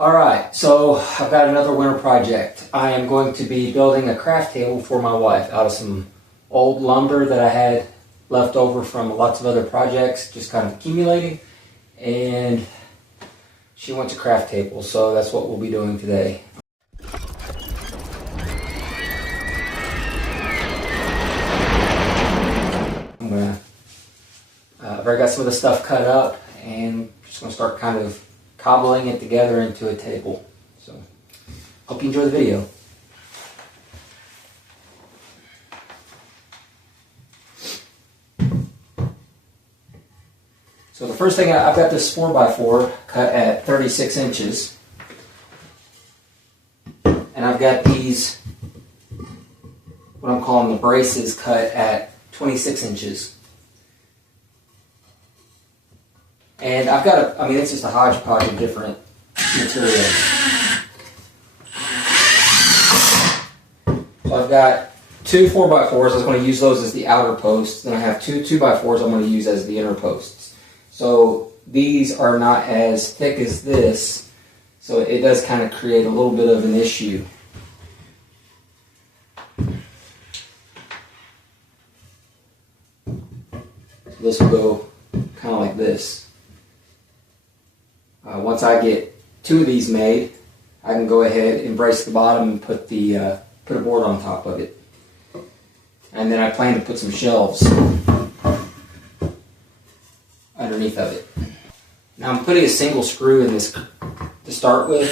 Alright, so I've got another winter project. I am going to be building a craft table for my wife out of some old lumber that I had left over from lots of other projects, just kind of accumulating. And she wants a craft table, so that's what we'll be doing today. I've already got some of the stuff cut up, and just going to start kind of cobbling it together into a table. So, hope you enjoy the video. So the first thing, I've got this 4x4 cut at 36 inches. And I've got these, what I'm calling the braces, cut at 26 inches. And I've got it's just a hodgepodge of different materials. So I've got two 4x4s. I was going to use those as the outer posts. Then I have two 2x4s I'm going to use as the inner posts. So these are not as thick as this, so it does kind of create a little bit of an issue. So this will go kind of like this. Once I get two of these made, I can go ahead and brace the bottom and put a board on top of it. And then I plan to put some shelves underneath of it. Now I'm putting a single screw in this to start with.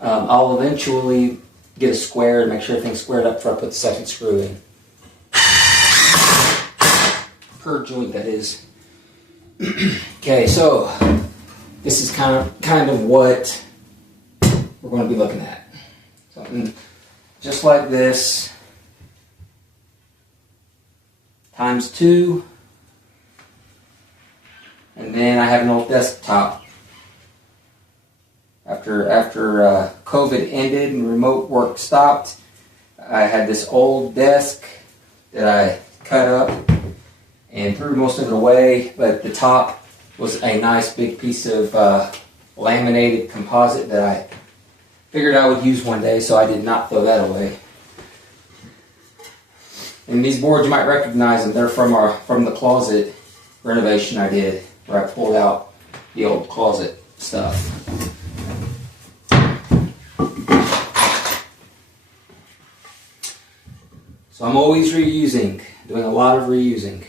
I'll eventually get a square and make sure everything's squared up before I put the second screw in. Per joint, that is. Okay, so this is kind of what we're going to be looking at. Something just like this, times 2, and then I have an old desktop. After COVID ended and remote work stopped, I had this old desk that I cut up and threw most of it away, but the top was a nice big piece of laminated composite that I figured I would use one day, so I did not throw that away. And these boards, you might recognize them. They're from the closet renovation I did, where I pulled out the old closet stuff. So I'm always reusing, doing a lot of reusing.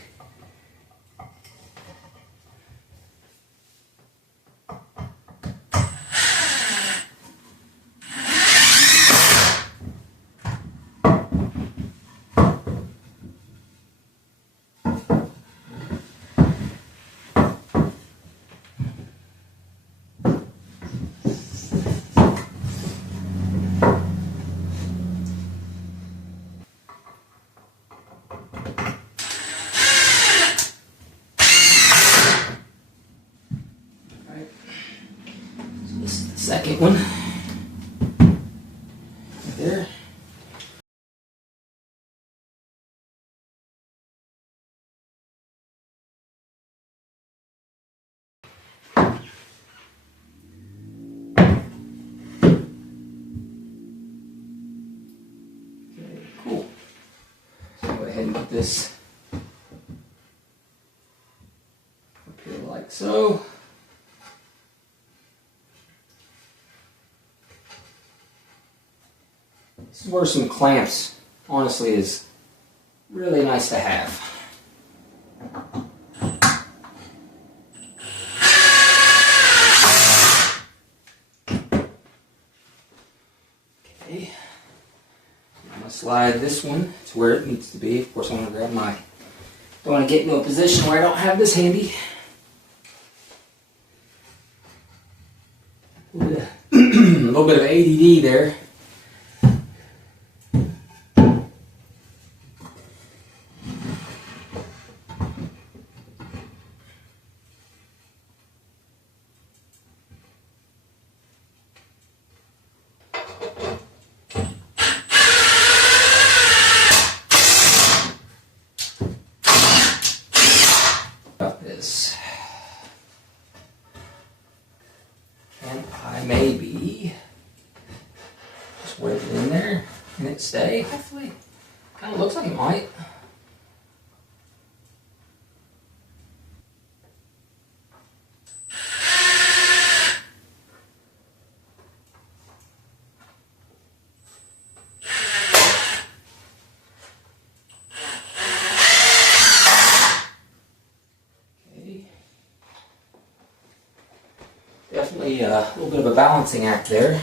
Second one, right there. Okay, cool. So go ahead and put this up here like so. This is where some clamps, honestly, is really nice to have. Okay, I'm going to slide this one to where it needs to be. Of course, I want to grab my, don't want to get into a position where I don't have this handy. A little bit of ADD there. And I may be just wedge it in there and it stay. Hopefully, kind of looks like it might. Definitely a little bit of a balancing act there.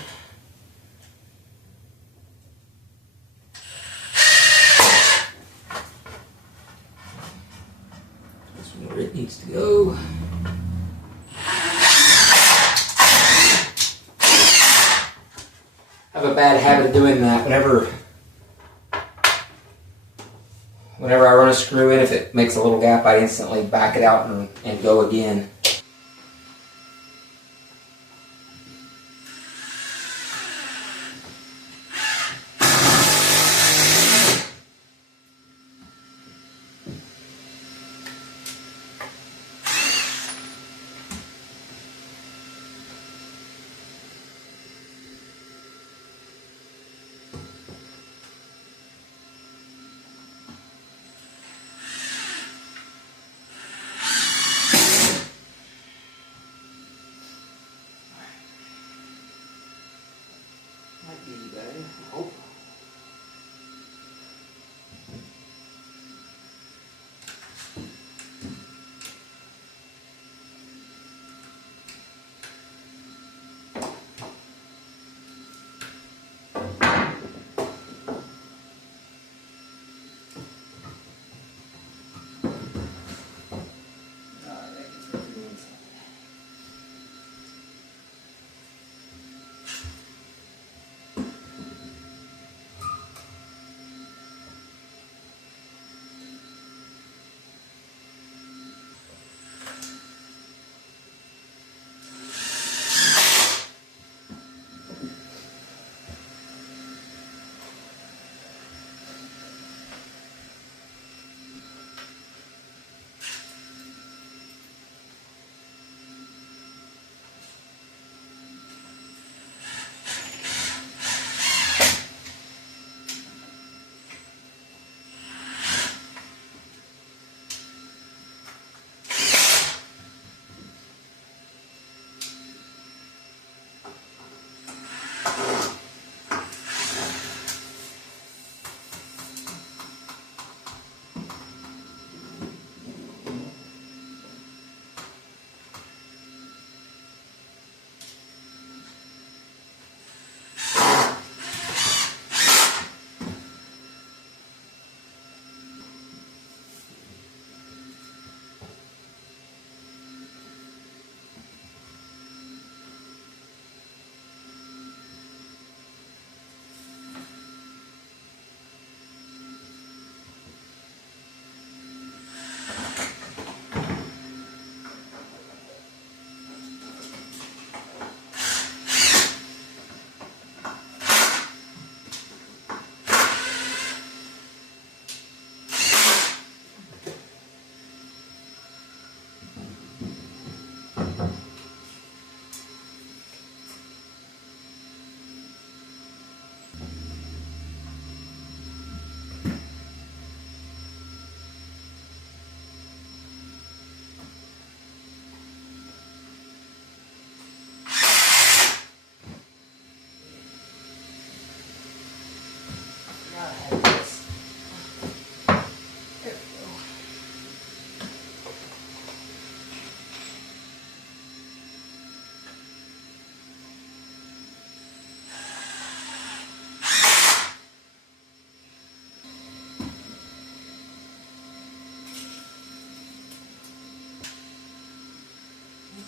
This one where it needs to go. I have a bad habit of doing that whenever I run a screw in. If it makes a little gap, I instantly back it out and go again. Might be better, I hope.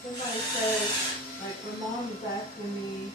Somebody said, like when Mom was asking me